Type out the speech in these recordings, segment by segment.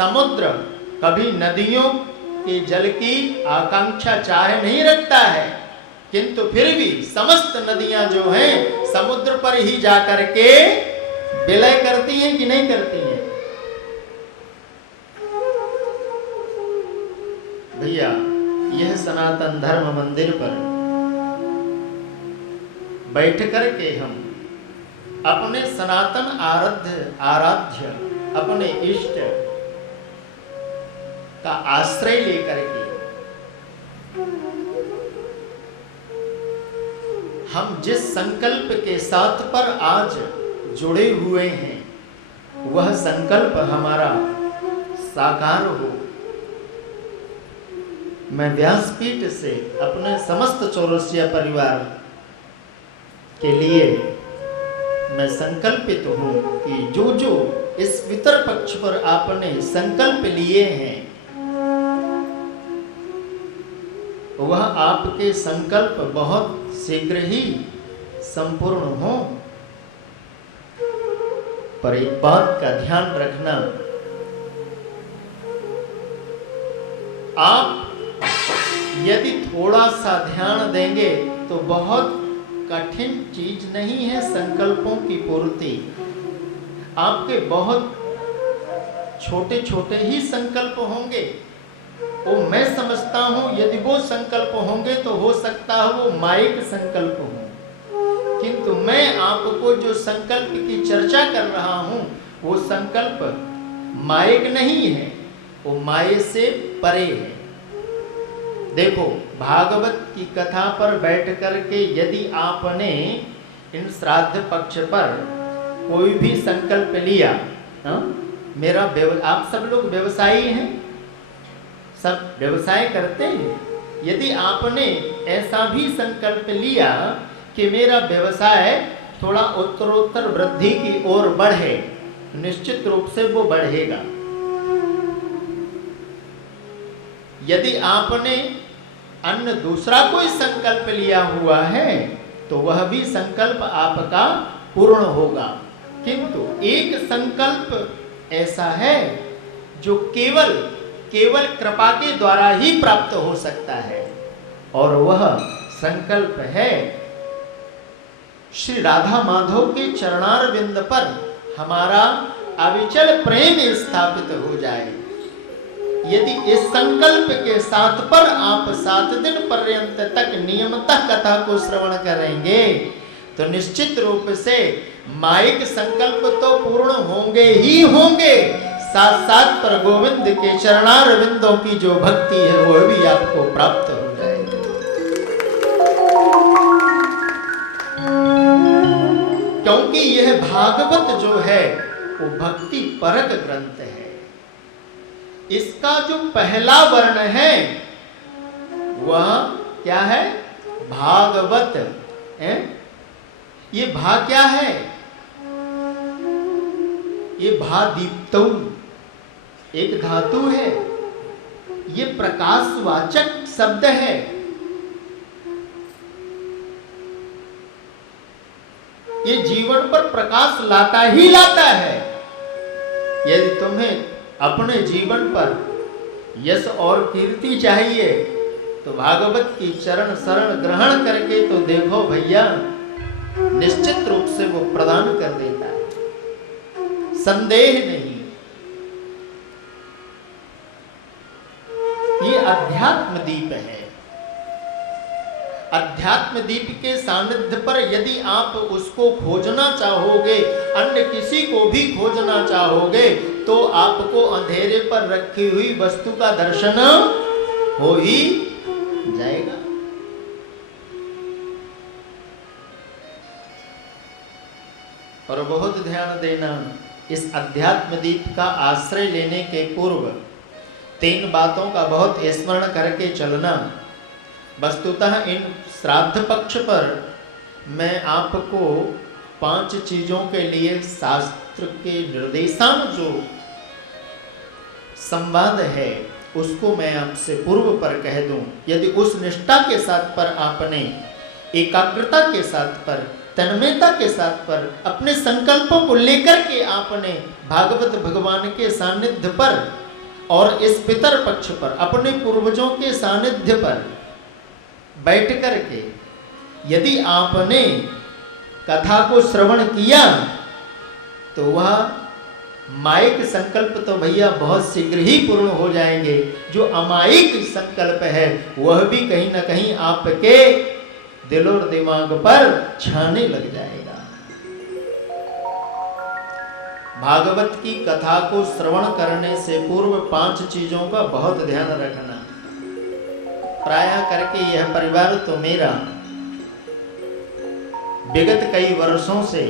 समुद्र कभी नदियों के जल की आकांक्षा चाहे नहीं रखता है, किंतु फिर भी समस्त नदियां जो हैं समुद्र पर ही जाकर के विलय करती हैं कि नहीं करती हैं? भैया, यह सनातन धर्म मंदिर पर बैठ करके हम अपने सनातन आराध्य अपने इष्ट का आश्रय लेकर के हम जिस संकल्प के साथ पर आज जुड़े हुए हैं, वह संकल्प हमारा साकार हो। मैं व्यासपीठ से अपने समस्त चौरसिया परिवार के लिए मैं संकल्पित हूँ कि जो जो इस पितर पक्ष पर आपने संकल्प लिए हैं, वह आपके संकल्प बहुत शीघ्र ही संपूर्ण हो। पर एक बात का ध्यान रखना, आप यदि थोड़ा सा ध्यान देंगे तो बहुत कठिन चीज नहीं है संकल्पों की पूर्ति। आपके बहुत छोटे छोटे ही संकल्प होंगे, वो मैं समझता हूं यदि वो संकल्प होंगे तो हो सकता है वो माइक संकल्प हो, किंतु मैं आपको जो संकल्प की चर्चा कर रहा हूं वो संकल्प माइक नहीं है, वो माये से परे है। देखो, भागवत की कथा पर बैठ करके यदि आपने इन श्राद्ध पक्ष पर कोई भी संकल्प लिया, मेरा आप सब लोग व्यवसायी हैं, सब व्यवसाय करते हैं, यदि आपने ऐसा भी संकल्प लिया कि मेरा व्यवसाय थोड़ा उत्तरोत्तर वृद्धि की ओर बढ़े, निश्चित रूप से वो बढ़ेगा। यदि आपने अन्य दूसरा कोई संकल्प लिया हुआ है तो वह भी संकल्प आपका पूर्ण होगा, किंतु एक संकल्प ऐसा है जो केवल कृपा के द्वारा ही प्राप्त हो सकता है, और वह संकल्प है श्री राधा माधव के चरणारविंद पर हमारा अविचल प्रेम स्थापित हो जाए। यदि इस संकल्प के साथ पर आप 7 दिन पर्यंत तक नियमतः कथा को श्रवण करेंगे तो निश्चित रूप से माइक संकल्प तो पूर्ण होंगे ही होंगे, साथ साथ पर गोविंद के चरणारविंदों की जो भक्ति है वह भी आपको प्राप्त हो जाएगी। क्योंकि यह भागवत जो है वो भक्ति परक ग्रंथ है। इसका जो पहला वर्ण है वह क्या है? भागवत है। ये भा क्या है? ये भा दीप्तौ एक धातु है, ये प्रकाशवाचक शब्द है। ये जीवन पर प्रकाश लाता ही लाता है। यदि तुम्हें अपने जीवन पर यश और कीर्ति चाहिए तो भागवत की चरण शरण ग्रहण करके तो देखो भैया, निश्चित रूप से वो प्रदान कर देता है, संदेह नहीं। ये अध्यात्म दीप है। अध्यात्म दीप के सानिध्य पर यदि आप उसको खोजना चाहोगे, अन्य किसी को भी खोजना चाहोगे, तो आपको अंधेरे पर रखी हुई वस्तु का दर्शन हो ही जाएगा। और बहुत ध्यान देना, इस अध्यात्म दीप का आश्रय लेने के पूर्व 3 बातों का बहुत स्मरण करके चलना। वस्तुतः इन श्राद्ध पक्ष पर मैं आपको 5 चीजों के लिए शास्त्र के निर्देशान जो संवाद है उसको मैं आपसे पूर्व पर कह दूं। यदि उस निष्ठा के साथ पर आपने एकाग्रता के साथ पर तन्मयता के साथ पर अपने संकल्पों को लेकर के आपने भागवत भगवान के सानिध्य पर और इस पितर पक्ष पर अपने पूर्वजों के सानिध्य पर बैठ करके यदि आपने कथा को श्रवण किया तो वह मायिक संकल्प तो भैया बहुत शीघ्र ही पूर्ण हो जाएंगे। जो अमायिक संकल्प है वह भी कहीं ना कहीं आपके दिल और दिमाग पर छाने लग जाएगा। भागवत की कथा को श्रवण करने से पूर्व 5 चीजों का बहुत ध्यान रखना। प्रायः करके यह परिवार तो मेरा विगत कई वर्षों से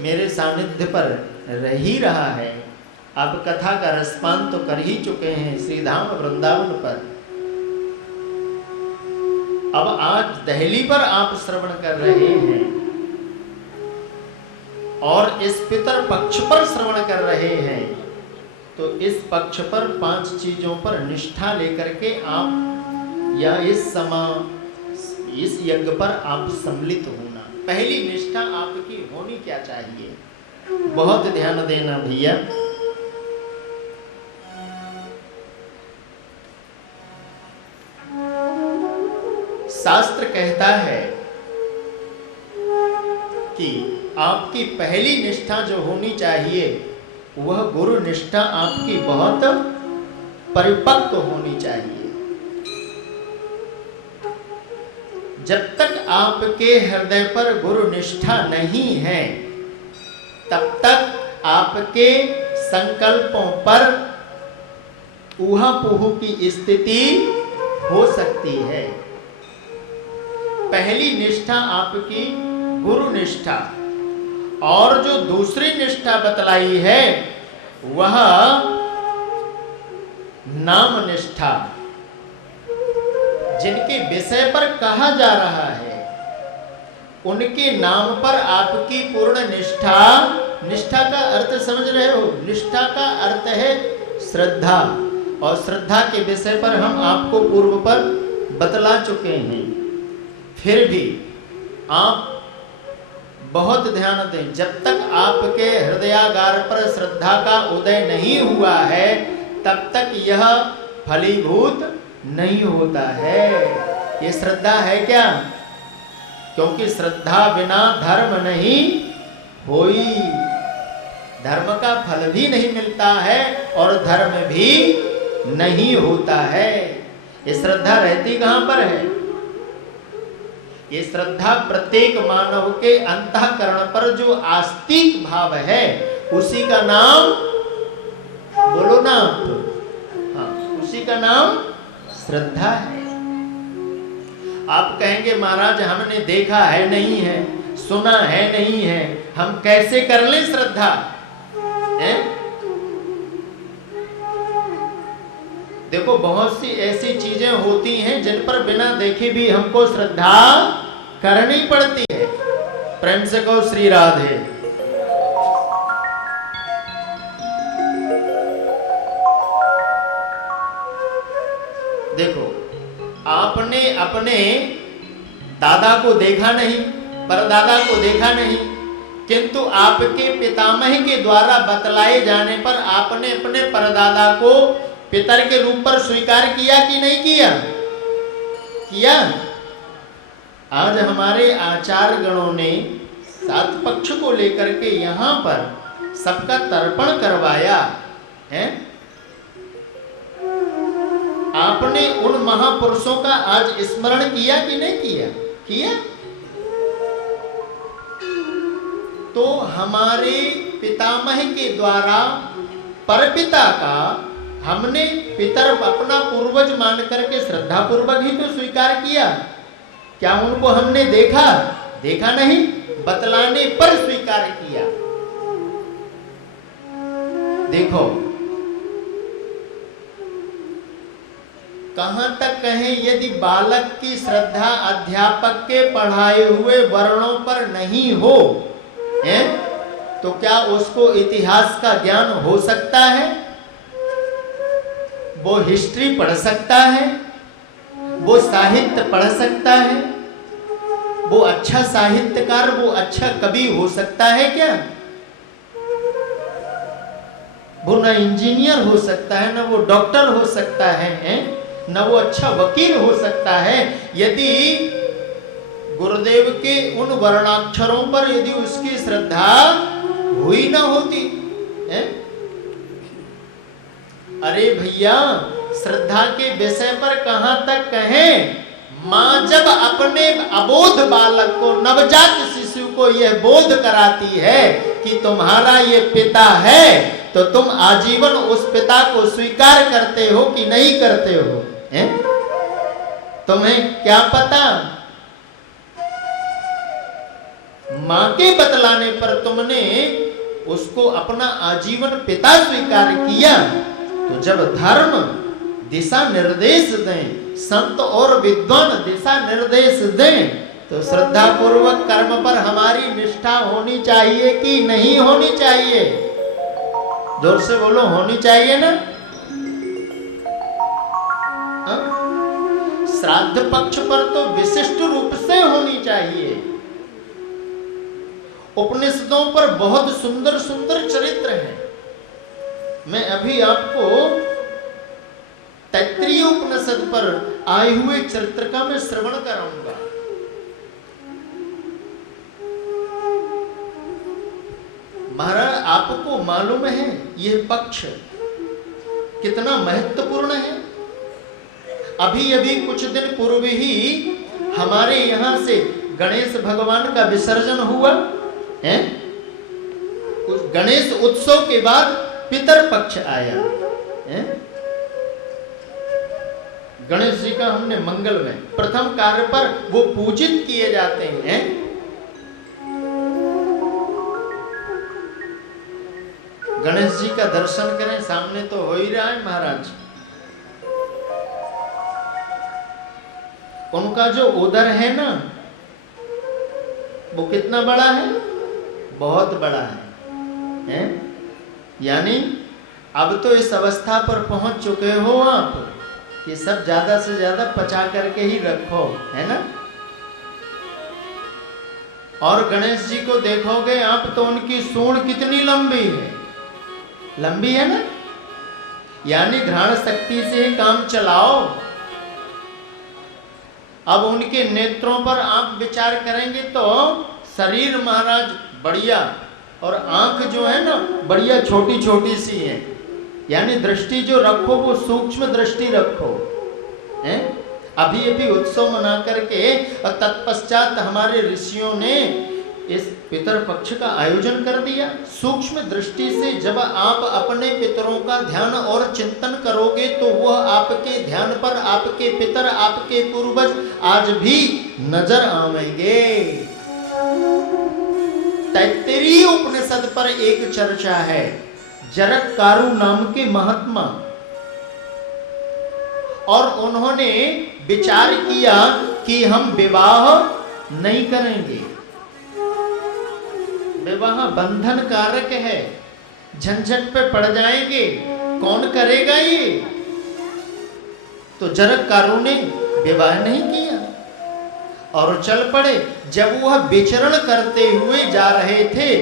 मेरे सानिध्य पर रह ही रहा है। अब कथा का रसपान तो कर ही चुके हैं श्री धाम वृंदावन पर। अब आज दहली पर आप श्रवण कर रहे हैं और इस पितर पक्ष पर श्रवण कर रहे हैं, तो इस पक्ष पर 5 चीजों पर निष्ठा लेकर के आप या इस यज्ञ पर आप सम्मिलित होना। पहली निष्ठा आपकी होनी क्या चाहिए, बहुत ध्यान देना भैया। शास्त्र कहता है कि आपकी पहली निष्ठा जो होनी चाहिए वह गुरु निष्ठा आपकी बहुत परिपक्व होनी चाहिए। जब तक आपके हृदय पर गुरु निष्ठा नहीं है तब तक आपके संकल्पों पर ऊहा-पुहू की स्थिति हो सकती है। पहली निष्ठा आपकी गुरु निष्ठा, और जो दूसरी निष्ठा बतलाई है वह नाम निष्ठा। जिनके विषय पर कहा जा रहा है उनके नाम पर आपकी पूर्ण निष्ठा। निष्ठा का अर्थ समझ रहे हो? निष्ठा का अर्थ है श्रद्धा, और श्रद्धा के विषय पर हम आपको पूर्व पर बतला चुके हैं। फिर भी आप बहुत ध्यान दें, जब तक आपके हृदयागार पर श्रद्धा का उदय नहीं हुआ है तब तक यह फलीभूत नहीं होता है। ये श्रद्धा है क्या? क्योंकि श्रद्धा बिना धर्म नहीं होई। धर्म का फल भी नहीं मिलता है और धर्म भी नहीं होता है। ये श्रद्धा रहती कहां पर है? ये श्रद्धा प्रत्येक मानव के अंतःकरण पर जो आस्तिक भाव है उसी का नाम, बोलो ना आप, हाँ, उसी का नाम श्रद्धा है। आप कहेंगे महाराज हमने देखा है नहीं है, सुना है नहीं है, हम कैसे कर लें श्रद्धा है? देखो बहुत सी ऐसी चीजें होती हैं जिन पर बिना देखे भी हमको श्रद्धा करनी पड़ती है। प्रेम से कहो श्री राधे। देखो आपने अपने दादा को देखा नहीं, परदादा को देखा नहीं, किंतु आपके पितामह के द्वारा बतलाए जाने पर आपने अपने परदादा को पितर के रूप पर स्वीकार किया कि नहीं किया? किया। आज हमारे आचार्य गणों ने 7 पक्ष को लेकर के यहाँ पर सबका तर्पण करवाया है। आपने उन महापुरुषों का आज स्मरण किया कि नहीं किया? किया। तो हमारे पितामह के द्वारा परपिता का हमने पितर अपना पूर्वज मान करके श्रद्धा पूर्वक ही तो स्वीकार किया। क्या उनको हमने देखा? देखा नहीं, बतलाने पर स्वीकार किया। देखो कहां तक कहें, यदि बालक की श्रद्धा अध्यापक के पढ़ाए हुए वर्णों पर नहीं हो है तो क्या उसको इतिहास का ज्ञान हो सकता है? वो हिस्ट्री पढ़ सकता है, वो साहित्य पढ़ सकता है, वो अच्छा साहित्यकार, वो अच्छा कवि हो सकता है क्या? वो ना इंजीनियर हो सकता है, ना वो डॉक्टर हो सकता है, ना वो अच्छा वकील हो सकता है, यदि गुरुदेव के उन वर्णाक्षरों पर यदि उसकी श्रद्धा हुई ना होती है? अरे भैया, श्रद्धा के विषय पर कहां तक कहें? मां जब अपने अबोध बालक को, नवजात शिशु को यह बोध कराती है कि तुम्हारा ये पिता है, तो तुम आजीवन उस पिता को स्वीकार करते हो कि नहीं करते हो? हैं? तुम्हें क्या पता? मां के बतलाने पर तुमने उसको अपना आजीवन पिता स्वीकार किया, तो जब धर्म दिशा निर्देश दें, संत और विद्वान दिशा निर्देश दें, तो श्रद्धा पूर्वक कर्म पर हमारी निष्ठा होनी चाहिए कि नहीं होनी चाहिए? जोर से बोलो, होनी चाहिए ना? श्राद्ध पक्ष पर तो विशिष्ट रूप से होनी चाहिए। उपनिषदों पर बहुत सुंदर सुंदर चरित्र हैं। मैं अभी आपको तैत्तिरीय उपनिषद पर आए हुए चरित्र का मैं श्रवण कराऊंगा। महाराज, आपको मालूम है यह पक्ष कितना महत्वपूर्ण है? अभी अभी कुछ दिन पूर्व ही हमारे यहां से गणेश भगवान का विसर्जन हुआ है। उस गणेश उत्सव के बाद पितर पक्ष आया है। गणेश जी का हमने मंगल में प्रथम कार्य पर वो पूजित किए जाते हैं। गणेश जी का दर्शन करें, सामने तो हो ही रहा है महाराज। उनका जो उदर है ना, वो कितना बड़ा है? बहुत बड़ा है? यानी अब तो इस अवस्था पर पहुंच चुके हो आप कि सब ज्यादा से ज्यादा पचा करके ही रखो, है ना? और गणेश जी को देखोगे आप तो उनकी सूंड कितनी लंबी है, लंबी है ना? यानी घ्राण शक्ति से ही काम चलाओ। अब उनके नेत्रों पर आप विचार करेंगे तो शरीर महाराज बढ़िया, और आंख जो है ना बढ़िया छोटी छोटी सी है। यानी दृष्टि जो रखो वो सूक्ष्म दृष्टि रखो, हैं? अभी अभी उत्सव मना करके और तत्पश्चात हमारे ऋषियों ने इस पितर पक्ष का आयोजन कर दिया। सूक्ष्म दृष्टि से जब आप अपने पितरों का ध्यान और चिंतन करोगे तो वह आपके ध्यान पर आपके पितर, आपके पूर्वज आज भी नजर आवेंगे। तैत्तिरीय उपनिषद पर एक चर्चा है, जरत्कारु नाम के महात्मा, और उन्होंने विचार किया कि हम विवाह नहीं करेंगे। विवाह बंधन कारक है, झंझट पे पड़ जाएंगे, कौन करेगा ये? तो जरत्कारु ने विवाह नहीं किया और चल पड़े। जब वह विचरण करते हुए जा रहे थे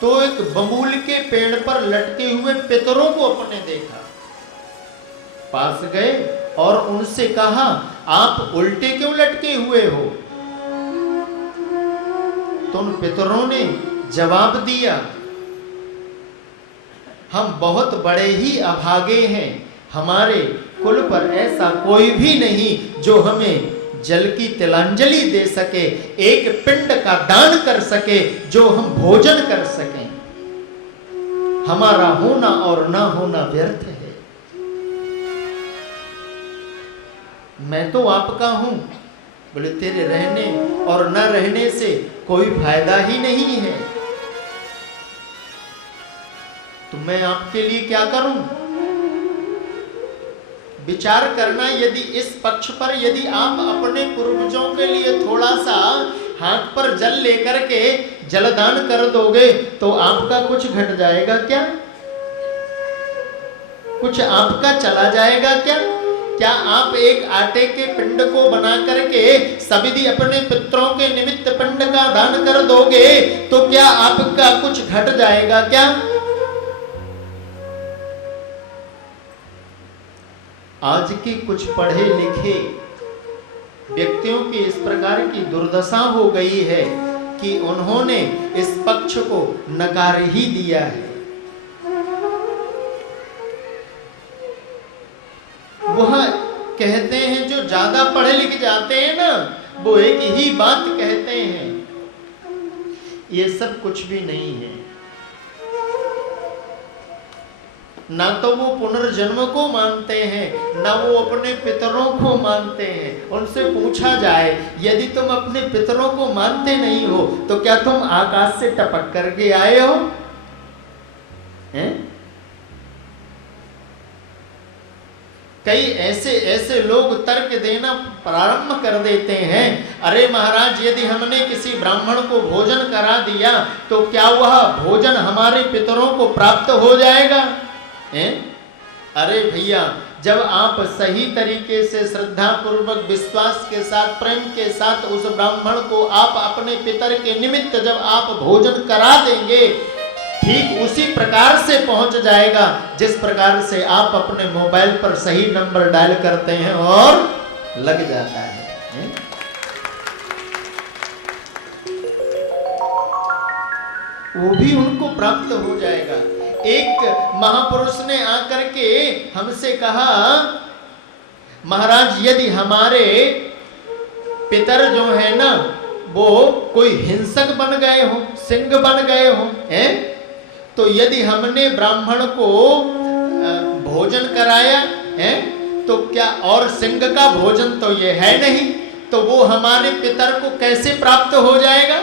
तो एक बबूल के पेड़ पर लटके हुए पितरों को अपने देखा, पास गए और उनसे कहा, आप उल्टे क्यों लटके हुए हो? तो उन पितरों ने जवाब दिया, हम बहुत बड़े ही अभागे हैं, हमारे कुल पर ऐसा कोई भी नहीं जो हमें जल की तिलांजलि दे सके, एक पिंड का दान कर सके, जो हम भोजन कर सकें। हमारा होना और ना होना व्यर्थ है। मैं तो आपका हूं। बोले, तेरे रहने और न रहने से कोई फायदा ही नहीं है, तो मैं आपके लिए क्या करूं? विचार करना, यदि इस पक्ष पर यदि आप अपने पूर्वजों के लिए थोड़ा सा हाथ पर जल लेकर के जलदान कर दोगे तो आपका कुछ घट जाएगा क्या? कुछ आपका चला जाएगा क्या? क्या आप एक आटे के पिंड को बना करके सविधि अपने पितरों के निमित्त पिंड का दान कर दोगे तो क्या आपका कुछ घट जाएगा क्या? आज के कुछ पढ़े लिखे व्यक्तियों की इस प्रकार की दुर्दशा हो गई है कि उन्होंने इस पक्ष को नकार ही दिया है। वह कहते हैं, जो ज्यादा पढ़े लिख जाते हैं ना, वो एक ही बात कहते हैं, ये सब कुछ भी नहीं है। ना तो वो पुनर्जन्म को मानते हैं, ना वो अपने पितरों को मानते हैं। उनसे पूछा जाए, यदि तुम अपने पितरों को मानते नहीं हो तो क्या तुम आकाश से टपक करके आए हो? हैं? कई ऐसे लोग तर्क देना प्रारंभ कर देते हैं, अरे महाराज, यदि हमने किसी ब्राह्मण को भोजन करा दिया तो क्या वह भोजन हमारे पितरों को प्राप्त हो जाएगा? अरे भैया, जब आप सही तरीके से श्रद्धा पूर्वक, विश्वास के साथ, प्रेम के साथ उस ब्राह्मण को आप अपने पितर के निमित्त जब आप भोजन करा देंगे, ठीक उसी प्रकार से पहुंच जाएगा जिस प्रकार से आप अपने मोबाइल पर सही नंबर डायल करते हैं और लग जाता है। वो भी उनको प्राप्त हो जाएगा। एक महापुरुष ने आकर के हमसे कहा, महाराज, यदि हमारे पितर जो है ना, वो कोई हिंसक बन गए हो, सिंह बन गए हो, तो यदि हमने ब्राह्मण को भोजन कराया है, तो क्या, और सिंह का भोजन तो ये है नहीं, तो वो हमारे पितर को कैसे प्राप्त हो जाएगा?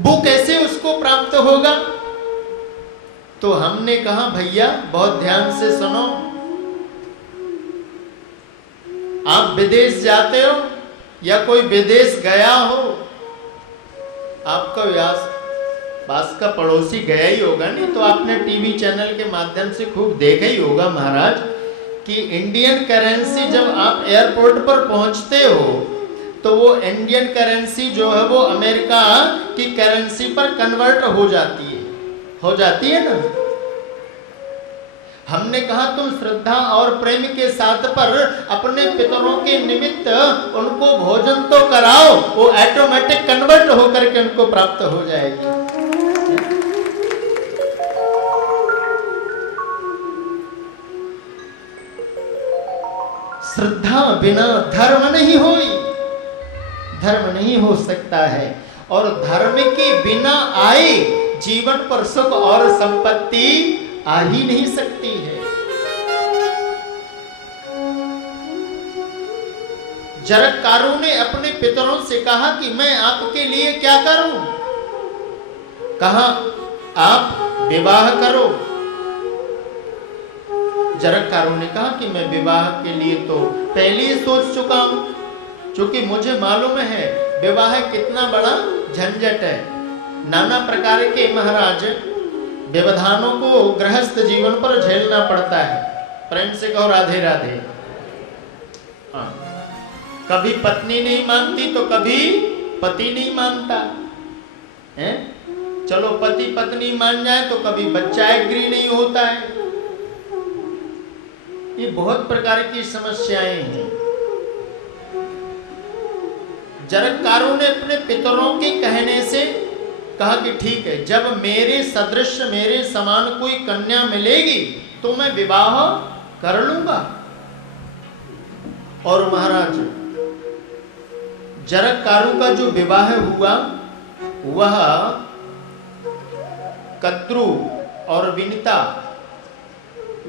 वो कैसे उसको प्राप्त होगा? तो हमने कहा, भैया बहुत ध्यान से सुनो, आप विदेश जाते हो या कोई विदेश गया हो, आपका पास का पड़ोसी गया ही होगा, नहीं तो आपने टीवी चैनल के माध्यम से खूब देखा ही होगा महाराज, कि इंडियन करेंसी जब आप एयरपोर्ट पर पहुंचते हो तो वो इंडियन करेंसी जो है वो अमेरिका की करेंसी पर कन्वर्ट हो जाती है ना। हमने कहा, तुम श्रद्धा और प्रेम के साथ पर अपने पितरों के निमित्त उनको भोजन तो कराओ, वो ऑटोमेटिक कन्वर्ट होकर के उनको प्राप्त हो जाएगी। श्रद्धा बिना धर्म नहीं होई, धर्म नहीं हो सकता है, और धर्म के बिना आए जीवन पर सुख और संपत्ति आ ही नहीं सकती है। जरकारू ने अपने पितरों से कहा कि मैं आपके लिए क्या करूं? कहा, आप विवाह करो। जरकारू ने कहा कि मैं विवाह के लिए तो पहले ही सोच चुका हूं, क्योंकि मुझे मालूम है विवाह कितना बड़ा झंझट है। नाना प्रकार के महाराज व्यवधानों को गृहस्थ जीवन पर झेलना पड़ता है। प्रेम से कहो राधे राधे। हाँ, कभी पत्नी नहीं मानती तो कभी पति नहीं मानता है। चलो पति पत्नी मान जाए तो कभी बच्चा एग्री नहीं होता है। ये बहुत प्रकार की समस्याएं हैं। जरकारू ने अपने पितरों के कहने से कहा कि ठीक है, जब मेरे सदृश मेरे समान कोई कन्या मिलेगी तो मैं विवाह कर लूंगा। और महाराज जरकारू का जो विवाह हुआ वह कद्रू और विनिता,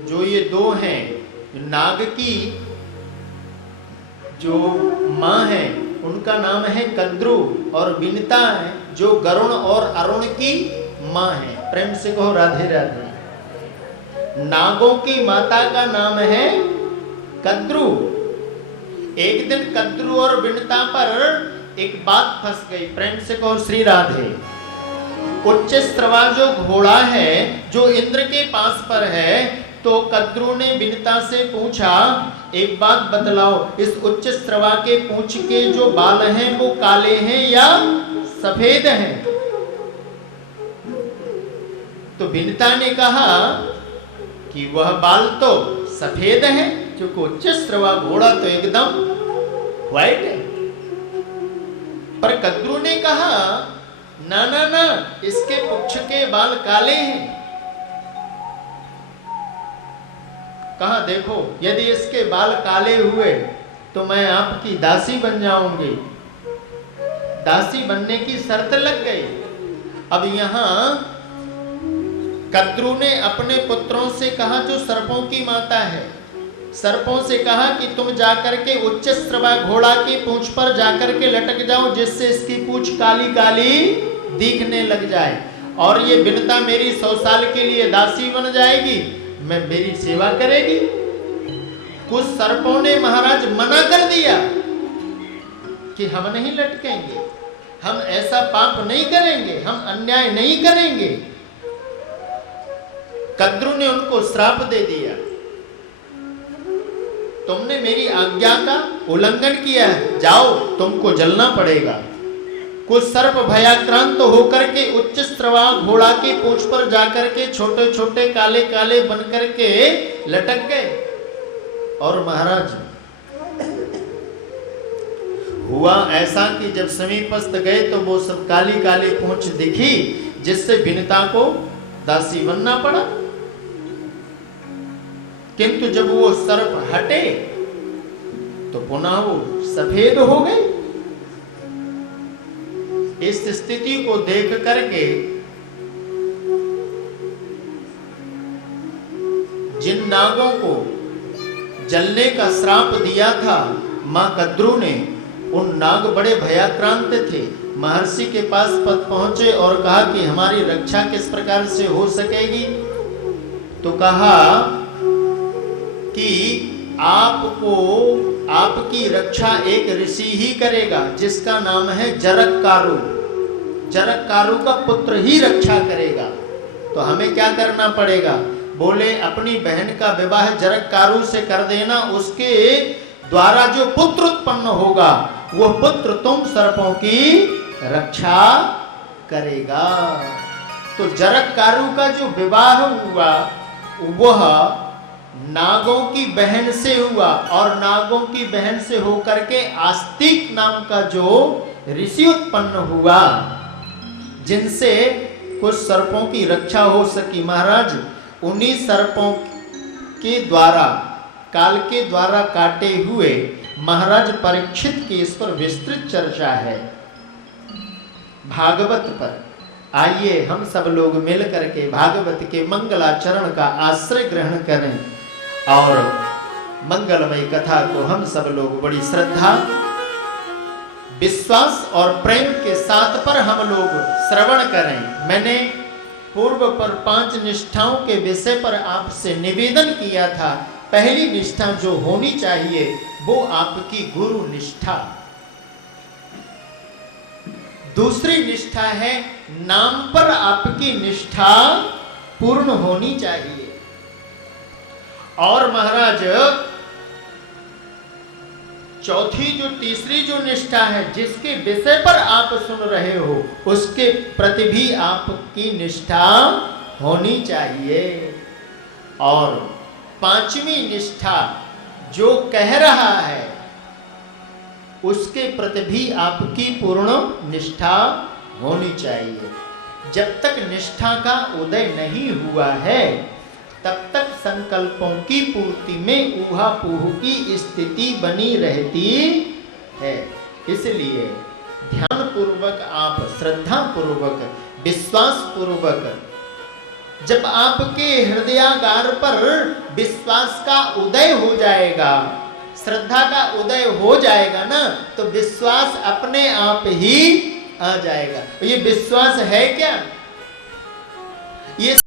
जो ये दो हैं, नाग की जो मां है उनका नाम है कद्रू, और विनिता है जो गरुण और अरुण की मां है। प्रेम से कहो राधे राधे। नागों की माता का नाम है कद्रू। एक दिन कद्रू और विनिता पर एक बात फंस गई। प्रेम से कहो श्री राधे। उच्च स्त्रवा जो घोड़ा है जो इंद्र के पास पर है, तो कद्रू ने विनिता से पूछा, एक बात बतलाओ, इस उच्च स्त्रवा के पूंछ के जो बाल हैं वो काले हैं या सफेद हैं? तो विनिता ने कहा कि वह बाल तो सफेद है, क्योंकि उच्च श्रवा घोड़ा तो एकदम व्हाइट है। पर कद्रू ने कहा ना ना ना, इसके पुच्छ के बाल काले हैं। कहा देखो, यदि इसके बाल काले हुए तो मैं आपकी दासी बन जाऊंगी। दासी बनने की शर्त लग गई। अब यहां कद्रू ने अपने पुत्रों से कहा, जो सर्पों की माता है, सर्पों से कहा कि तुम जाकर के उच्च श्रवा घोड़ा की पूंछ पर जाकर के लटक जाओ, जिससे इसकी पूंछ काली काली दिखने लग जाए, और ये बिनता मेरी 100 साल के लिए दासी बन जाएगी, मैं मेरी सेवा करेगी। कुछ सर्पों ने महाराज मना कर दिया कि हम नहीं लटकेंगे, हम ऐसा पाप नहीं करेंगे, हम अन्याय नहीं करेंगे। कद्रू ने उनको श्राप दे दिया, तुमने मेरी आज्ञा का उल्लंघन किया है, जाओ तुमको जलना पड़ेगा। कुछ सर्प भयाक्रांत होकर के उच्च श्रवा घोड़ा की पूंछ पर जाकर के छोटे छोटे काले काले बनकर के लटक गए। और महाराज हुआ ऐसा कि जब समीपस्थ गए तो वो सब काली काली पूंछ दिखी, जिससे विनता को दासी बनना पड़ा। किंतु जब वो सर्प हटे तो पुनः वो सफेद हो गए। इस स्थिति को देख करके जिन नागों को जलने का श्राप दिया था मां कद्रू ने, उन नाग बड़े भयाक्रांत थे। महर्षि के पास पहुंचे और कहा कि हमारी रक्षा किस प्रकार से हो सकेगी। तो कहा कि आपको आपकी रक्षा एक ऋषि ही करेगा, जिसका नाम है जरक्कारु। जरक्कारु का पुत्र ही रक्षा करेगा। तो हमें क्या करना पड़ेगा? बोले अपनी बहन का विवाह जरक्कारु से कर देना, उसके द्वारा जो पुत्र उत्पन्न होगा वो पुत्र तुम सर्पों की रक्षा करेगा। तो जरक्कारु का जो विवाह हुआ वह नागों की बहन से हुआ, और नागों की बहन से होकर के आस्तिक नाम का जो ऋषि उत्पन्न हुआ, जिनसे कुछ सर्पों की रक्षा हो सकी। महाराज उन्हीं सर्पों के द्वारा, काल के द्वारा काटे हुए महाराज परीक्षित की इस पर विस्तृत चर्चा है भागवत पर। आइए हम सब लोग मिल करके भागवत के मंगलाचरण का आश्रय ग्रहण करें और मंगलमय कथा को हम सब लोग बड़ी श्रद्धा, विश्वास और प्रेम के साथ पर हम लोग श्रवण करें। मैंने पूर्व पर 5 निष्ठाओं के विषय पर आपसे निवेदन किया था। पहली निष्ठा जो होनी चाहिए वो आपकी गुरु निष्ठा। दूसरी निष्ठा है नाम पर आपकी निष्ठा पूर्ण होनी चाहिए। और महाराज तीसरी जो निष्ठा है, जिसके विषय पर आप सुन रहे हो उसके प्रति भी आपकी निष्ठा होनी चाहिए। और 5वीं निष्ठा जो कह रहा है उसके प्रति भी आपकी पूर्ण निष्ठा होनी चाहिए। जब तक निष्ठा का उदय नहीं हुआ है तब तक संकल्पों की पूर्ति में ऊहापोह की स्थिति बनी रहती है। इसलिए ध्यान पूर्वक आप श्रद्धा पूर्वक, विश्वास पूर्वक, जब आपके हृदयागार पर विश्वास का उदय हो जाएगा, श्रद्धा का उदय हो जाएगा ना, तो विश्वास अपने आप ही आ जाएगा। ये विश्वास है क्या? ये